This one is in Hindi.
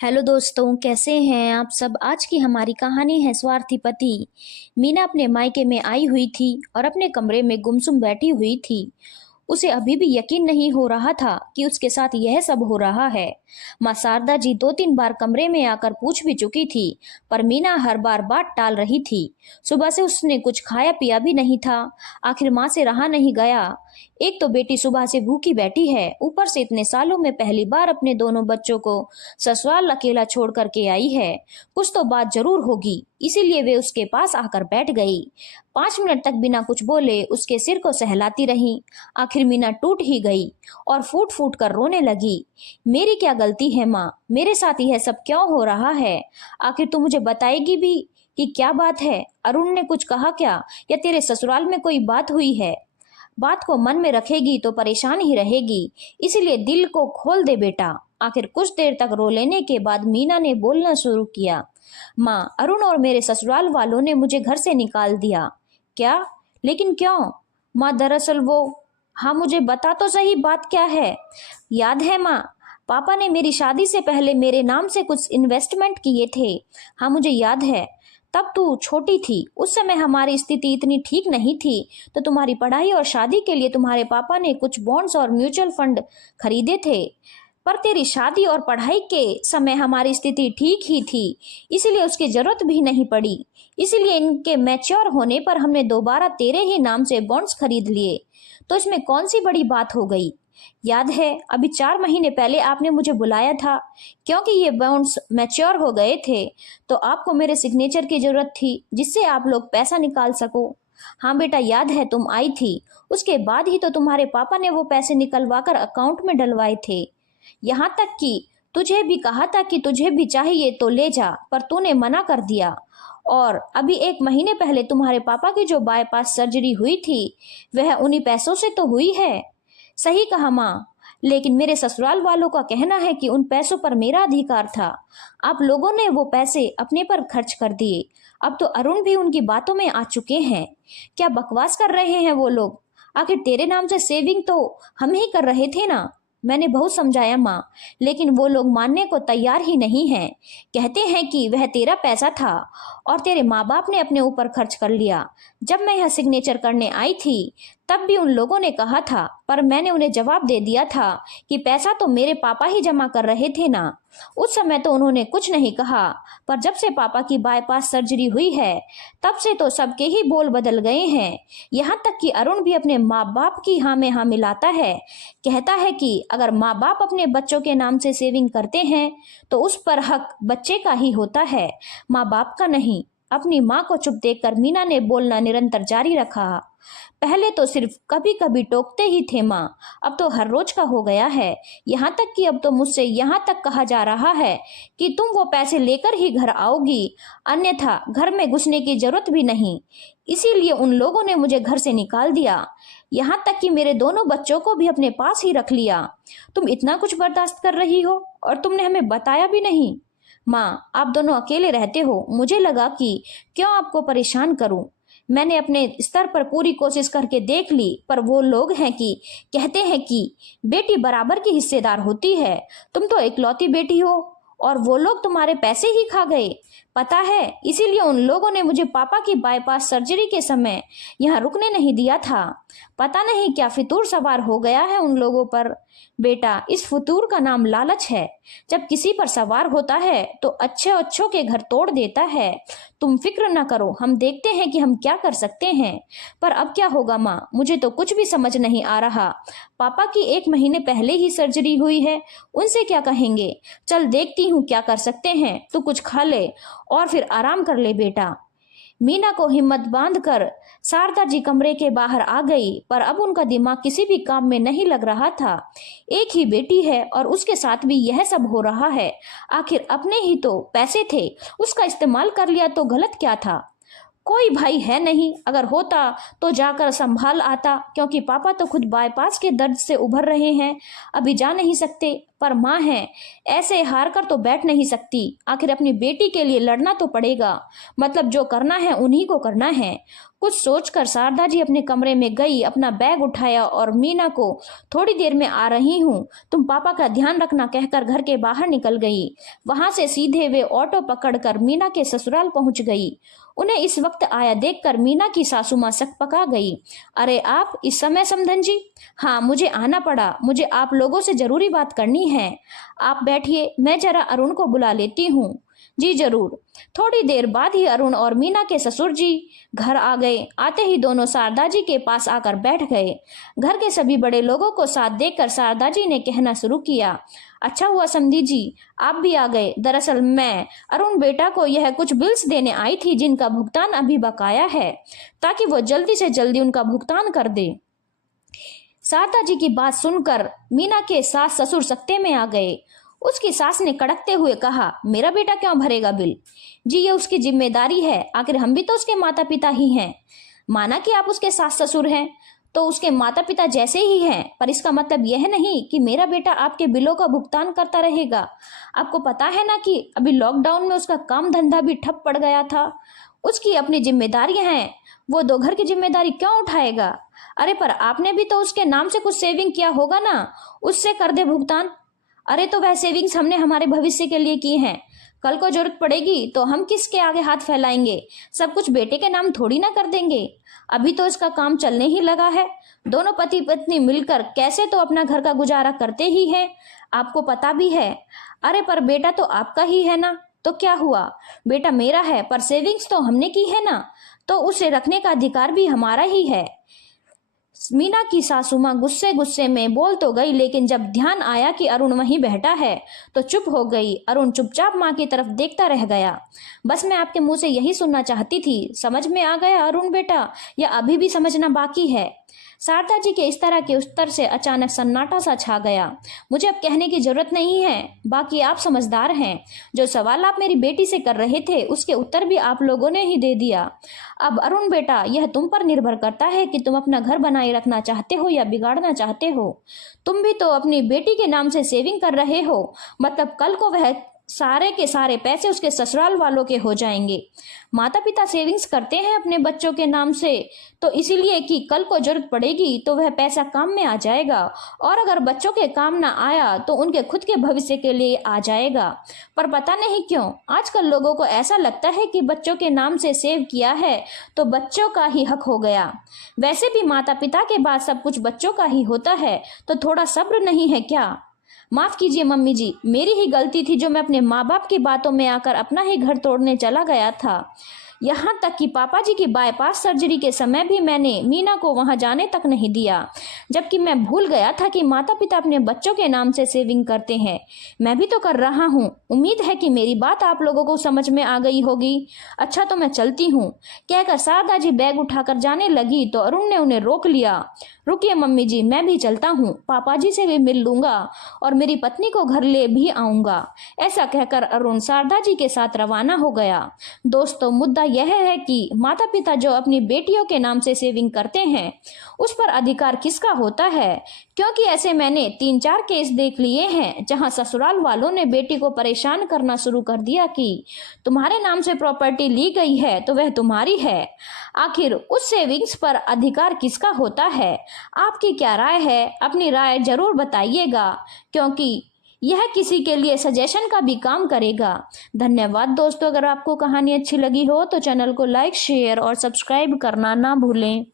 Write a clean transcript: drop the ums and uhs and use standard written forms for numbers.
हेलो दोस्तों, कैसे हैं आप सब। आज की हमारी कहानी है स्वार्थी पति। मीना अपने मायके में आई हुई थी और अपने कमरे में गुमसुम बैठी हुई थी। उसे अभी भी यकीन नहीं हो रहा था कि उसके साथ यह सब हो रहा है। माँ शारदा जी दो तीन बार कमरे में आकर पूछ भी चुकी थी, पर मीना हर बार बात टाल रही थी। सुबह से उसने कुछ खाया पिया भी नहीं था। आखिर माँ से रहा नहीं गया। एक तो बेटी सुबह से भूखी बैठी है, ऊपर से इतने सालों में पहली बार अपने दोनों बच्चों को ससुराल अकेला छोड़ करके आई है। कुछ तो बात जरूर होगी, इसीलिए वे उसके पास आकर बैठ गई। 5 मिनट तक बिना कुछ बोले उसके सिर को सहलाती रही। आखिर मीना टूट ही गई और फूट फूट कर रोने लगी। मेरी क्या गलती है माँ, मेरे साथ यह सब क्यों हो रहा है। आखिर तू मुझे बताएगी भी कि क्या बात है। अरुण ने कुछ कहा क्या, या तेरे ससुराल में कोई बात हुई है। बात को मन में रखेगी तो परेशान ही रहेगी, इसीलिए दिल को खोल दे बेटा। आखिर कुछ देर तक रो लेने के बाद मीना ने बोलना शुरू किया। माँ, अरुण और मेरे ससुराल वालों ने मुझे घर से निकाल दिया। क्या? लेकिन क्यों? माँ, दरअसल वो। हाँ, मुझे बता तो सही, बात क्या है। याद है माँ, पापा ने मेरी शादी से पहले मेरे नाम से कुछ इन्वेस्टमेंट किए थे। हाँ, मुझे याद है। तब तू छोटी थी, उस समय हमारी स्थिति इतनी ठीक नहीं थी, तो तुम्हारी पढ़ाई और शादी के लिए तुम्हारे पापा ने कुछ बॉन्ड्स और म्यूचुअल फंड खरीदे थे। पर तेरी शादी और पढ़ाई के समय हमारी स्थिति ठीक ही थी, इसलिए उसकी जरूरत भी नहीं पड़ी। इसीलिए इनके मैच्योर होने पर हमने दोबारा तेरे ही नाम से बॉन्ड्स खरीद लिए। तो इसमें कौन सी बड़ी बात हो गई। याद है, अभी 4 महीने पहले आपने मुझे बुलाया था, क्योंकि ये बॉन्ड्स मैच्योर हो गए थे, तो आपको मेरे सिग्नेचर की जरूरत थी, जिससे आप लोग पैसा निकाल सको। हाँ बेटा, याद है, तुम आई थी। उसके बाद ही तो तुम्हारे पापा ने वो पैसे निकलवा कर अकाउंट में डलवाए थे। यहाँ तक कि तुझे भी कहा था कि तुझे भी चाहिए तो ले जा, पर तूने मना कर दिया। और अभी 1 महीने पहले तुम्हारे पापा की जो बाईपास सर्जरी हुई थी, वह उन्हीं पैसों से तो हुई है। सही कहा माँ, लेकिन मेरे ससुराल वालों का कहना है कि उन पैसों पर मेरा अधिकार था। आप लोगों ने वो पैसे अपने पर खर्च कर दिए। अब तो अरुण भी उनकी बातों में आ चुके हैं। क्या बकवास कर रहे हैं वो लोग। आखिर तेरे नाम से सेविंग तो हम ही कर रहे थे ना। मैंने बहुत समझाया माँ, लेकिन वो लोग मानने को तैयार ही नहीं हैं। कहते हैं कि वह तेरा पैसा था और तेरे माँ बाप ने अपने ऊपर खर्च कर लिया। जब मैं यह सिग्नेचर करने आई थी, तब भी उन लोगों ने कहा था, पर मैंने उन्हें जवाब दे दिया था कि पैसा तो मेरे पापा ही जमा कर रहे थे ना। उस समय तो उन्होंने कुछ नहीं कहा, पर जब से पापा की बाईपास सर्जरी हुई है, तब से तो सबके ही बोल बदल गए हैं। यहाँ तक कि अरुण भी अपने माँ बाप की हाँ में हाँ मिलाता है। कहता है कि अगर माँ बाप अपने बच्चों के नाम से सेविंग करते हैं, तो उस पर हक बच्चे का ही होता है, माँ बाप का नहीं। अपनी माँ को चुप देखकर मीना ने बोलना निरंतर जारी रखा। पहले तो सिर्फ कभी कभी टोकते ही थे माँ, अब तो हर रोज का हो गया है। यहाँ तक कि अब तो मुझसे यहाँ तक कहा जा रहा है कि तुम वो पैसे लेकर ही घर आओगी, अन्यथा घर में घुसने की जरूरत भी नहीं। इसीलिए उन लोगों ने मुझे घर से निकाल दिया। यहाँ तक कि मेरे दोनों बच्चों को भी अपने पास ही रख लिया। तुम इतना कुछ बर्दाश्त कर रही हो और तुमने हमें बताया भी नहीं। माँ, आप दोनों अकेले रहते हो, मुझे लगा कि क्यों आपको परेशान करूं। मैंने अपने स्तर पर पूरी कोशिश करके देख ली, पर वो लोग हैं कि कहते हैं कि बेटी बराबर की हिस्सेदार होती है। तुम तो इकलौती बेटी हो और वो लोग तुम्हारे पैसे ही खा गए, पता है। इसीलिए उन लोगों ने मुझे पापा की बाईपास सर्जरी के समय यहाँ रुकने नहीं दिया था। पता नहीं क्या फितूर सवार हो गया है उन लोगों पर। बेटा, इस फितूर का नाम लालच है। जब किसी पर सवार होता है तो अच्छे अच्छों के घर तोड़ देता है। तुम फिक्र न करो, हम देखते हैं कि हम क्या कर सकते हैं। पर अब क्या होगा माँ, मुझे तो कुछ भी समझ नहीं आ रहा। पापा की 1 महीने पहले ही सर्जरी हुई है, उनसे क्या कहेंगे। चल देखती हूँ क्या कर सकते हैं, तू कुछ खा ले और फिर आराम कर ले बेटा। मीना को हिम्मत बांधकर शारदा जी कमरे के बाहर आ गई, पर अब उनका दिमाग किसी भी काम में नहीं लग रहा था। एक ही बेटी है और उसके साथ भी यह सब हो रहा है। आखिर अपने ही तो पैसे थे, उसका इस्तेमाल कर लिया तो गलत क्या था। कोई भाई है नहीं, अगर होता तो जाकर संभाल आता, क्योंकि पापा तो खुद बाईपास के दर्द से उभर रहे हैं, अभी जा नहीं सकते। पर माँ है, ऐसे हार कर तो बैठ नहीं सकती। आखिर अपनी बेटी के लिए लड़ना तो पड़ेगा, मतलब जो करना है उन्हीं को करना है। कुछ सोचकर शारदा जी अपने कमरे में गई, अपना बैग उठाया और मीना को थोड़ी देर में आ रही हूँ, तुम पापा का ध्यान रखना कहकर घर के बाहर निकल गई। वहां से सीधे वे ऑटो पकड़कर मीना के ससुराल पहुंच गई। उन्हें इस वक्त आया देखकर मीना की सासू माँ सकपका गई। अरे आप इस समय समधन जी? हाँ, मुझे आना पड़ा, मुझे आप लोगों से जरूरी बात करनी है। आप बैठिए, मैं जरा अरुण को बुला लेती हूँ। जी जरूर। थोड़ी देर बाद ही अरुण और मीना के ससुर जी घर आ गए। आते ही दोनों शारदा जी के पास आकर बैठ गए। घर के सभी बड़े लोगों को साथ देखकर शारदा जी ने कहना शुरू किया, अच्छा हुआ समधी जी आप भी आ गए। दरअसल मैं अरुण बेटा को यह कुछ बिल्स देने आई थी जिनका भुगतान अभी बकाया है, ताकि वो जल्दी से जल्दी उनका भुगतान कर दे। शारदा जी की बात सुनकर मीना के सास ससुर सकते में आ गए। उसकी सास ने कड़कते हुए कहा, मेरा बेटा क्यों भरेगा बिल? जी ये उसकी जिम्मेदारी है, आखिर हम भी तो उसके माता पिता ही हैं। माना कि आप उसके सास ससुर हैं तो उसके माता पिता जैसे ही हैं, पर इसका मतलब यह नहीं कि मेरा बेटा आपके बिलों का भुगतान करता रहेगा। आपको पता है ना कि अभी लॉकडाउन में उसका काम धंधा भी ठप पड़ गया था। उसकी अपनी जिम्मेदारियां हैं, वो दो घर की जिम्मेदारी क्यों उठाएगा? अरे पर आपने भी तो उसके नाम से कुछ सेविंग किया होगा ना, उससे कर दे भुगतान। अरे तो वह सेविंग्स हमने हमारे भविष्य के लिए की हैं, कल को जरूरत पड़ेगी तो हम किसके आगे हाथ फैलाएंगे? सब कुछ बेटे के नाम थोड़ी ना कर देंगे। अभी तो इसका काम चलने ही लगा है। दोनों पति पत्नी मिलकर कैसे तो अपना घर का गुजारा करते ही हैं, आपको पता भी है। अरे पर बेटा तो आपका ही है ना, तो क्या हुआ? बेटा मेरा है पर सेविंग्स तो हमने की है ना, तो उसे रखने का अधिकार भी हमारा ही है। मीना की सासू माँ गुस्से गुस्से में बोल तो गई, लेकिन जब ध्यान आया कि अरुण वहीं बैठा है तो चुप हो गई। अरुण चुपचाप माँ की तरफ देखता रह गया। बस मैं आपके मुंह से यही सुनना चाहती थी। समझ में आ गया अरुण बेटा, या अभी भी समझना बाकी है? शारदा जी के इस तरह के उत्तर से अचानक सन्नाटा सा छा गया। मुझे अब कहने की जरूरत नहीं है, बाकी आप समझदार हैं। जो सवाल आप मेरी बेटी से कर रहे थे उसके उत्तर भी आप लोगों ने ही दे दिया। अब अरुण बेटा यह तुम पर निर्भर करता है कि तुम अपना घर बनाए रखना चाहते हो या बिगाड़ना चाहते हो। तुम भी तो अपनी बेटी के नाम से सेविंग कर रहे हो, मतलब कल को वह सारे के सारे पैसे उसके ससुराल वालों के हो जाएंगे। माता पिता सेविंग्स करते हैं अपने बच्चों के नाम से तो इसीलिए कि कल को जरूरत पड़ेगी तो वह पैसा काम में आ जाएगा, और अगर बच्चों के काम ना आया तो उनके खुद के भविष्य के लिए आ जाएगा। पर पता नहीं क्यों आजकल लोगों को ऐसा लगता है कि बच्चों के नाम से सेव किया है तो बच्चों का ही हक हो गया। वैसे भी माता पिता के बाद सब कुछ बच्चों का ही होता है, तो थोड़ा सब्र नहीं है क्या? माफ कीजिए मम्मी जी, मेरी ही गलती थी जो मैं अपने माँ बाप की बातों में आकर अपना ही घर तोड़ने चला गया था। यहाँ तक कि पापा जी की बाईपास सर्जरी के समय भी मैंने मीना को वहां जाने तक नहीं दिया, जबकि मैं भूल गया था कि माता पिता अपने बच्चों के नाम से सेविंग करते हैं। मैं भी तो कर रहा हूँ। उम्मीद है कि मेरी बात आप लोगों को समझ में आ गई होगी। अच्छा तो मैं चलती हूँ, कहकर शारदा जी बैग उठाकर जाने लगी तो अरुण ने उन्हें रोक लिया। रुकिए मम्मी जी, मैं भी चलता हूँ, पापा जी से भी मिल लूंगा और मेरी पत्नी को घर ले भी आऊंगा। ऐसा कहकर अरुण शारदा जी के साथ रवाना हो गया। दोस्तों मुद्दा यह है कि माता पिता जो अपनी बेटियों के नाम से सेविंग करते हैं उस पर अधिकार किसका होता है? क्योंकि ऐसे मैंने 3-4 केस देख लिए हैं जहां ससुराल वालों ने बेटी को परेशान करना शुरू कर दिया कि तुम्हारे नाम से प्रॉपर्टी ली गई है तो वह तुम्हारी है। आखिर उस सेविंग्स पर अधिकार किसका होता है? आपकी क्या राय है? अपनी राय जरूर बताइएगा, क्योंकि यह किसी के लिए सजेशन का भी काम करेगा। धन्यवाद दोस्तों। अगर आपको कहानी अच्छी लगी हो तो चैनल को लाइक, शेयर और सब्सक्राइब करना ना भूलें।